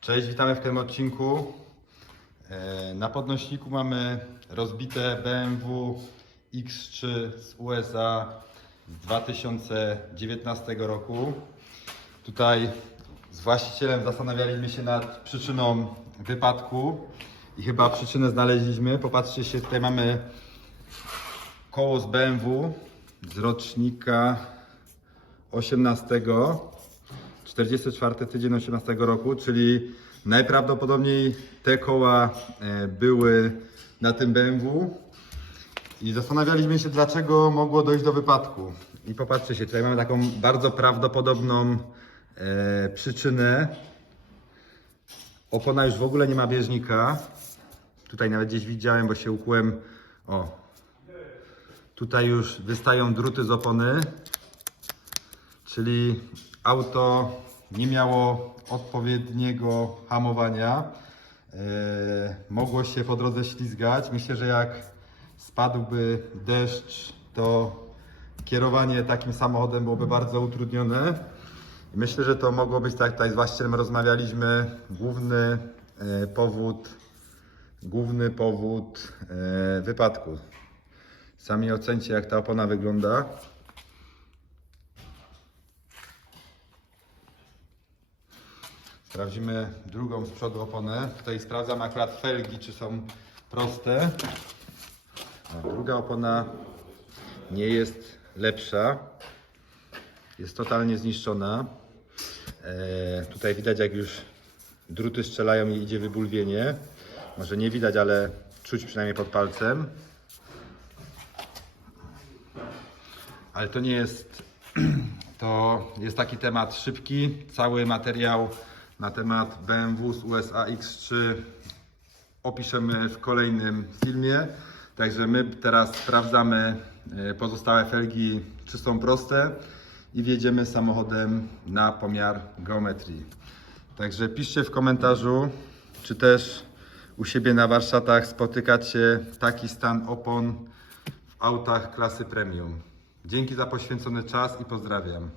Cześć, witamy w tym odcinku. E, Na podnośniku mamy rozbite BMW X3 z USA z 2019 roku. Tutaj z właścicielem zastanawialiśmy się nad przyczyną wypadku i chyba przyczynę znaleźliśmy. Popatrzcie się, tutaj mamy koło z BMW z rocznika 18, 44 tydzień 18 roku, czyli najprawdopodobniej te koła e, były na tym BMW i zastanawialiśmy się, dlaczego mogło dojść do wypadku. I popatrzcie się, tutaj mamy taką bardzo prawdopodobną e, przyczynę. Opona już w ogóle nie ma bieżnika. Tutaj nawet gdzieś widziałem, bo się ukłułem. O, Tutaj już wystają druty z opony, czyli auto nie miało odpowiedniego hamowania. E, mogło się po drodze ślizgać. Myślę, że jak spadłby deszcz, to kierowanie takim samochodem byłoby bardzo utrudnione. Myślę, że to mogło być tak, tutaj z właścicielem rozmawialiśmy, główny e, powód, główny powód e, wypadku. Sami ocencie, jak ta opona wygląda. Sprawdzimy drugą z przodu oponę. Tutaj sprawdzam akurat felgi, czy są proste. Druga opona nie jest lepsza. Jest totalnie zniszczona. E, tutaj widać, jak już druty strzelają i idzie wybulwienie. Może nie widać, ale czuć przynajmniej pod palcem. Ale to nie jest. To jest taki temat szybki. Cały materiał na temat BMW z USA X3 opiszemy w kolejnym filmie. Także my teraz sprawdzamy e, pozostałe felgi, czy są proste i wjedziemy samochodem na pomiar geometrii. Także piszcie w komentarzu, czy też u siebie na warsztatach spotykacie taki stan opon w autach klasy premium. Dzięki za poświęcony czas i pozdrawiam.